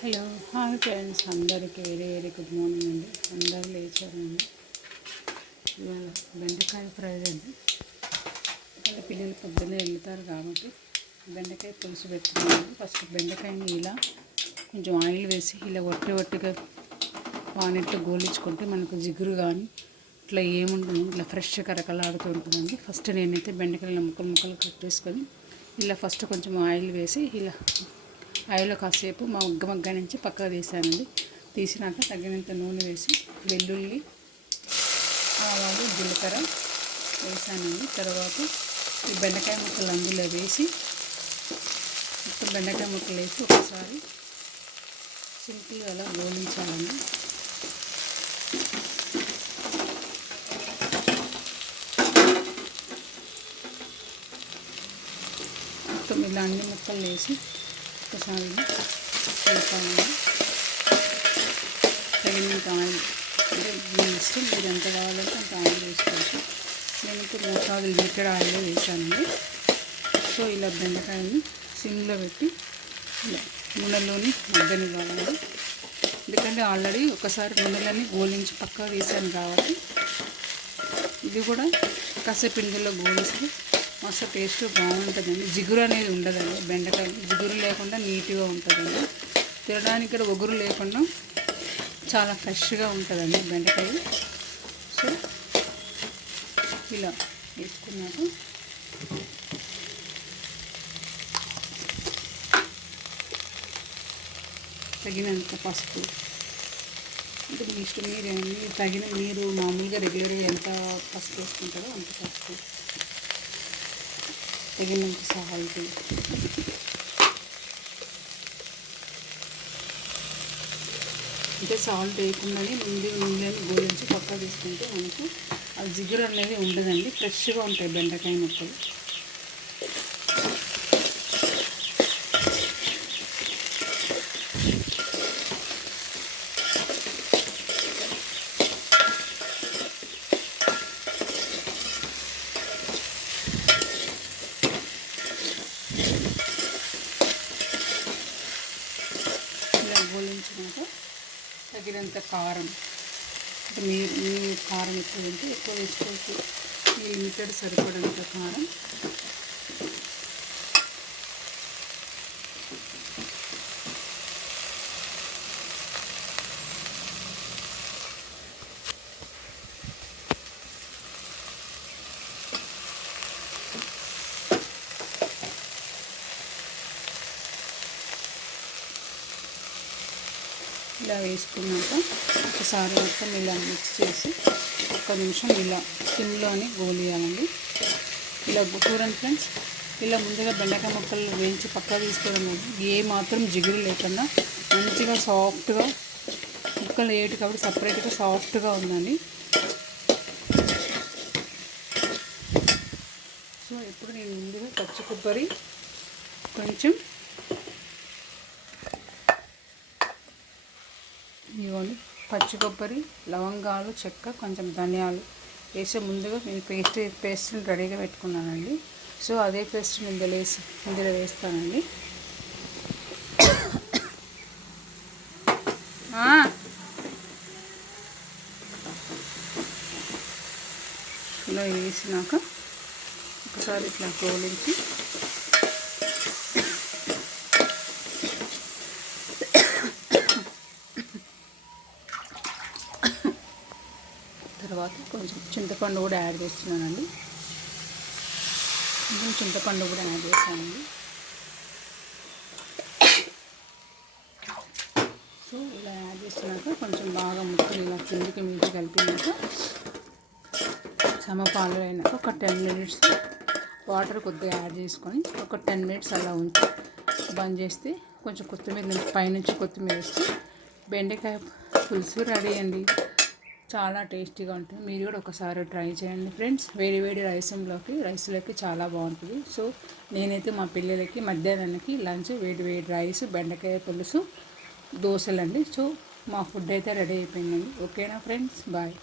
Hello hi friends, అందరికీ very very good morning అండి. అందరూ లేచారండి. ఇవాళ బెండకాయ ఫ్రై అండి. అంటే పిల్లలు పొద్దున్నే వెళ్తారు కాబట్టి బెండకాయ పులుసు పెట్టుకున్నాను. ఫస్ట్ బెండకాయని ఇలా కొంచెం ఆయిల్ వేసి ఇలా ఒట్టిగా వానెట్లో గోలించుకుంటే మనకు జిగురు కానీ ఇట్లా ఏముంటుంది, ఇట్లా ఫ్రెష్గా కరకలాడుతూ ఉంటుందండి. ఫస్ట్ నేనైతే బెండకాయలు ముక్కలు కట్టేసుకొని ఇలా ఫస్ట్ కొంచెం ఆయిల్ వేసి ఇలా ఆయిల్లో కాసేపు మగ్గ నుంచి పక్కకు తీసానండి. తీసినాక తగినంత నూనె వేసి వెల్లుల్లి, ఆవాలు, జీలకర్ర వేసానండి. తర్వాత ఈ బెండకాయ ముక్కలు అందులో వేసి మొత్తం బెండకాయ ముక్కలు వేసి ఒకసారి సింపుల్గా అలా గోలించాలండి. మొత్తం ఇలా అన్ని ముక్కలు వేసి ఒకసారి వేసానండి. తగినంత ఆయిల్, అంటే మీ ఇష్టం, మీరు ఎంత కావాలంటే అంత ఆయిల్ వేసుకోవచ్చు. నేను ఇప్పుడు 3 లీటర్ ఆయిల్ వేసానండి. సో ఇలా బెండకాయని సిమ్లో పెట్టి ఇలా నూనెలోని మగ్గనివ్వాలండి. ఎందుకంటే ఆల్రెడీ ఒకసారి నూనెలన్నీ గోలించి పక్కకు తీసాను కాబట్టి ఇది కూడా కాసేపు ఇందులో గోలిస్తే మస్తు టేస్ట్ బాగుంటుందండి. జిగురు అనేది ఉండదండి. బెండకాయ జిగురు లేకుండా నీట్గా ఉంటుందండి. తినడానికి కూడా ఒగురు లేకుండా చాలా ఫ్రెష్గా ఉంటుందండి బెండకాయ. సో ఇలా వేసుకున్నాక తగినంత పసుపు, అంటే మీ ఇష్టం, మీరు మామూలుగా రెగ్యులర్గా ఎంత పసుపు వేసుకుంటారో అంత పసుపు, తగినంత సాల్ట్, అంటే సాల్ట్ వేయకుండానే నూనెని గోలించి పక్క తీసుకుంటే మనకు ఆ జిగురు అనేది ఉండదండి. ఫ్రెష్గా ఉంటాయి బెండకాయ ముక్కలు. గోలించినాక తగినంత కారం, అంటే మీ కారం ఎక్కువ తింటే ఎక్కువ వేసుకోవచ్చు. మీ లిమిటెడ్ సరిపడంత కారం, ఇలా వేసుకున్నాక ఒకసారి మొత్తం ఇలా మిక్స్ చేసి 1 నిమిషం ఇలా సిమ్లోని గోలియాలండి. ఇలా చూడండి ఫ్రెండ్స్, ఇలా ముందుగా బెండకాయ ముక్కలు వేయించి పక్కా తీసుకోవడం ఏ మాత్రం జిగురు లేకుండా మంచిగా సాఫ్ట్గా ముక్కలు వేయటి కాబట్టి సపరేట్గా సాఫ్ట్గా ఉందండి. సో ఇప్పుడు నేను ముందుగా పచ్చి కొబ్బరి, కొంచెం ఇవ్వండి పచ్చి కొబ్బరి, లవంగాలు, చెక్క, కొంచెం ధనియాలు వేసి ముందుగా నేను పేస్ట్ని రెడీగా పెట్టుకున్నానండి. సో అదే పేస్ట్ ఇందులో వేస్తానండి. ఇలా వేసినాక ఒకసారి ఇట్లా గోలించి తర్వాత కొంచెం చింతపండు కూడా యాడ్ చేస్తున్నానండి. కొంచెం చింతపండు కూడా యాడ్ చేస్తానండి. సో ఇలా యాడ్ చేసినాక కొంచెం బాగా ముక్కలు ఇలా కిందికి మీదకి కలిపినాక సమపాలు అయినాక ఒక 10 మినిట్స్ వాటర్ కొద్దిగా యాడ్ చేసుకొని ఒక 10 మినిట్స్ అలా ఉంచి బంద్ చేస్తే కొంచెం కొత్తిమీర పైనుంచి కొత్తిమీర వేస్తే బెండకాయ పులుసు రెడీ అండి. చాలా టేస్టీగా ఉంటుంది. మీరు కూడా ఒకసారి ట్రై చేయండి ఫ్రెండ్స్. వేడి రైస్లోకి చాలా బాగుంటుంది. సో నేనైతే మా పిల్లలకి మధ్యాహ్నానికి లంచ్ వేడి రైస్, బెండకాయ పులుసు, దోశలండి. సో మా ఫుడ్ అయితే రెడీ అయిపోయిందండి. ఓకేనా ఫ్రెండ్స్, బాయ్.